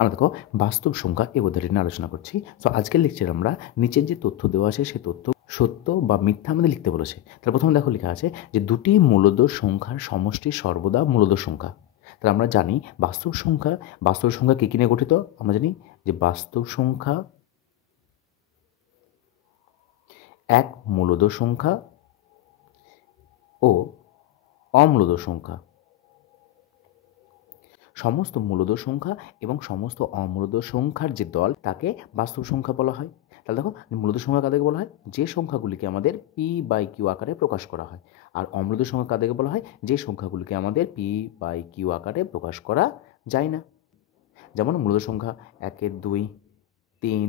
আমরা দেখো বাস্তব সংখ্যা এই অধ্যায়টি নিয়ে আলোচনা করছি। সো আজকের লেকচারে আমরা নিচের যে তথ্য দেওয়া আছে সেই তথ্য সত্য বা মিথ্যা আমাদের লিখতে বলেছে। তাহলে প্রথমে দেখো লেখা আছে যে দুটি মূলদ সংখ্যার সমষ্টি সর্বদা মূলদ সংখ্যা। তাহলে আমরা জানি বাস্তব সংখ্যা কী কী নিয়ে গঠিত। আমরা জানি যে বাস্তব সংখ্যা এক মূলদ সংখ্যা ও অমূলদ সংখ্যা। সমস্ত মূলদ সংখ্যা এবং সমস্ত অমূলদ সংখ্যার যে দল তাকে বাস্তব সংখ্যা বলা হয়। তাহলে দেখো মূলদ সংখ্যা কাদেরকে বলা হয়, যে সংখ্যাগুলিকে আমাদের P/Q আকারে প্রকাশ করা হয়। আর অমূলদ সংখ্যা কাদেরকে বলা হয়, যে সংখ্যাগুলিকে আমাদের P/Q আকারে প্রকাশ করা যায় না। যেমন মূলদ সংখ্যা 1, 2, 3,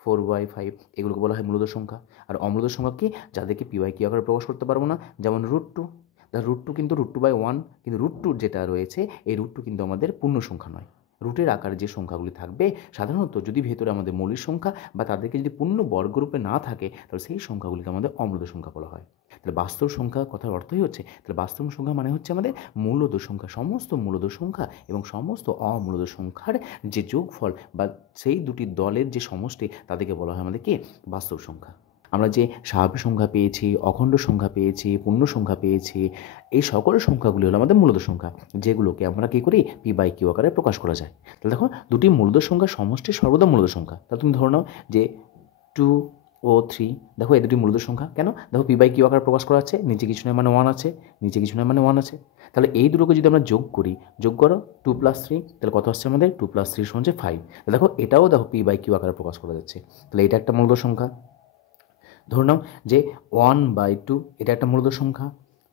4/5 এগুলোকে বলা হয় মূলদ সংখ্যা। আর অমূলদ সংখ্যা কি, যাদেরকে P/Q আকারে প্রকাশ করতে পারবো না, যেমন √2। √2 কিন্তু √2/1, কিন্তু √2 যেটা রয়েছে এই √2 কিন্তু আমাদের পূর্ণ সংখ্যা নয়। রুটের আকারে যে সংখ্যাগুলি থাকবে সাধারণত যদি ভেতরে আমাদের মৌলিক সংখ্যা বা তাদেরকে যদি পূর্ণ বর্গরূপে না থাকে তাহলে সেই সংখ্যাগুলিকে আমাদের অমূলদ সংখ্যা বলা হয়। তাহলে বাস্তব সংখ্যা কথার অর্থই হচ্ছে, তাহলে বাস্তব সংখ্যা মানে হচ্ছে আমাদের মূলদ সংখ্যা, সমস্ত মূলদ সংখ্যা এবং সমস্ত অমূলদ সংখ্যার যে যোগফল বা সেই দুটি দলের যে সমষ্টি তাদেরকে বলা হয় আমাদের কি, বাস্তব সংখ্যা। আমরা যে স্বাভাবিক সংখ্যা পেয়েছি, অখণ্ড সংখ্যা পেয়েছি, পূর্ণ সংখ্যা পেয়েছি, এই সকল সংখ্যাগুলি হলো আমাদের মূলদ সংখ্যা, যেগুলোকে আমরা কী করি P/Q আকারে প্রকাশ করা যায়। তাহলে দেখো দুটি মূলদ সংখ্যার সমষ্টি সর্বদা মূলদ সংখ্যা। তাহলে তুমি ধরে নাও যে 2 ও 3, দেখো এই দুটি মূলদ সংখ্যা। কেন? দেখো P/Q আকারে প্রকাশ করা আছে, নিচে কিছু নয় মানে 1 আছে, নিচে কিছু নয় মানে 1 আছে। তাহলে এই দুটোকে যদি আমরা যোগ করি, যোগ করো 2 + 3, তাহলে কত আসছে আমাদের 2 + 3 = 5। দেখো এটাও দেখো P/Q আকারে প্রকাশ করা যাচ্ছে। তাহলে এটা একটা মূলদ সংখ্যা। ধরে নাও যে 1/2 এটা একটা মূলদ সংখ্যা,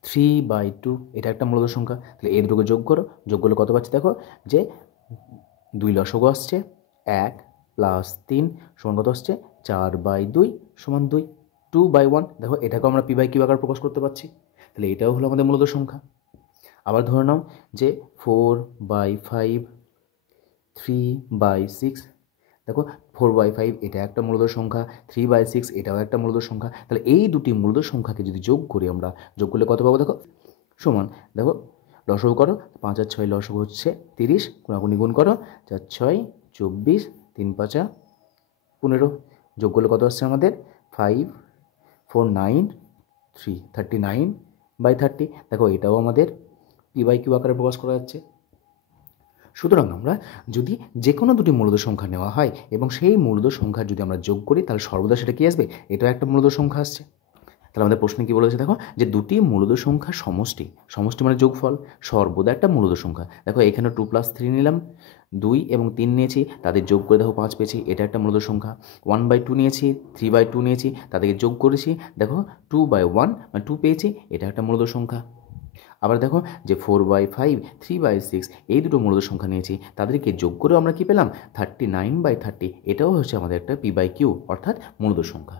3/2 এটা একটা মূলদ সংখ্যা। তাহলে এই দুটোকে যোগ করো, যোগ করলে কত পাচ্ছি দেখো যে 2 লসাগু আসছে, 1 + 3 সমান কত আসছে 4/2 সমান 2। 2/1 দেখো এটাকেও আমরা P/Q আকারে প্রকাশ করতে পারছি। তাহলে এটাও হলো আমাদের মূলদ সংখ্যা। আবার ধরে নাও যে 4/5, 3/6, দেখো 4/5 এটা একটা মূলদ সংখ্যা, 3/6 এটাও একটা মূলদ সংখ্যা। তাহলে এই দুটি মূলদ সংখ্যাকে যদি যোগ করি আমরা, যোগ করলে কত পাবো দেখো, সমান দেখো লসাগু করো, 5 আর 6 লসাগু হচ্ছে 30, গুণাগুণি গুণ করো, 4 6 24, 3 5 15, যোগ করলে কত আসছে আমাদের 5 4 9 3 39/30। দেখো এটাও আমাদের P/Q আকারে প্রকাশ করা যাচ্ছে। সুতরাং আমরা যদি যে কোনো দুটি মূলদ সংখ্যা নেওয়া হয় এবং সেই মূলদ সংখ্যা যদি আমরা যোগ করি তাহলে সর্বদা সেটা কী আসবে, এটাও একটা মূলদ সংখ্যা আসছে। তাহলে আমাদের প্রশ্নে কী বলেছে দেখো, যে দুটি মূলদ সংখ্যার সমষ্টি, সমষ্টি মানে যোগফল, সর্বদা একটা মূলদ সংখ্যা। দেখো এখানে 2 + 3 নিলাম, 2 এবং 3 নিয়েছি, তাদের যোগ করে দেখো 5 পেয়েছি, এটা একটা মূলদ সংখ্যা। 1/2 নিয়েছি, 3/2 নিয়েছি, তাদেরকে যোগ করেছি, দেখো 2/1 মানে 2 পেয়েছি, এটা একটা মূলদ সংখ্যা। আবার দেখো যে 4/5, 3/6 এই দুটো মূলদ সংখ্যা নিয়েছি, তাদেরকে যোগ করেও আমরা কি পেলাম 39/30, এটাও হচ্ছে আমাদের একটা P/Q অর্থাৎ মূলদ সংখ্যা।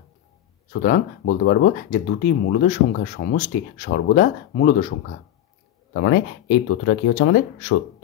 সুতরাং বলতে পারবো যে দুটি মূলদ সংখ্যার সমষ্টি সর্বদা মূলদ সংখ্যা। তার মানে এই তথ্যটা কি হচ্ছে আমাদের সত্য।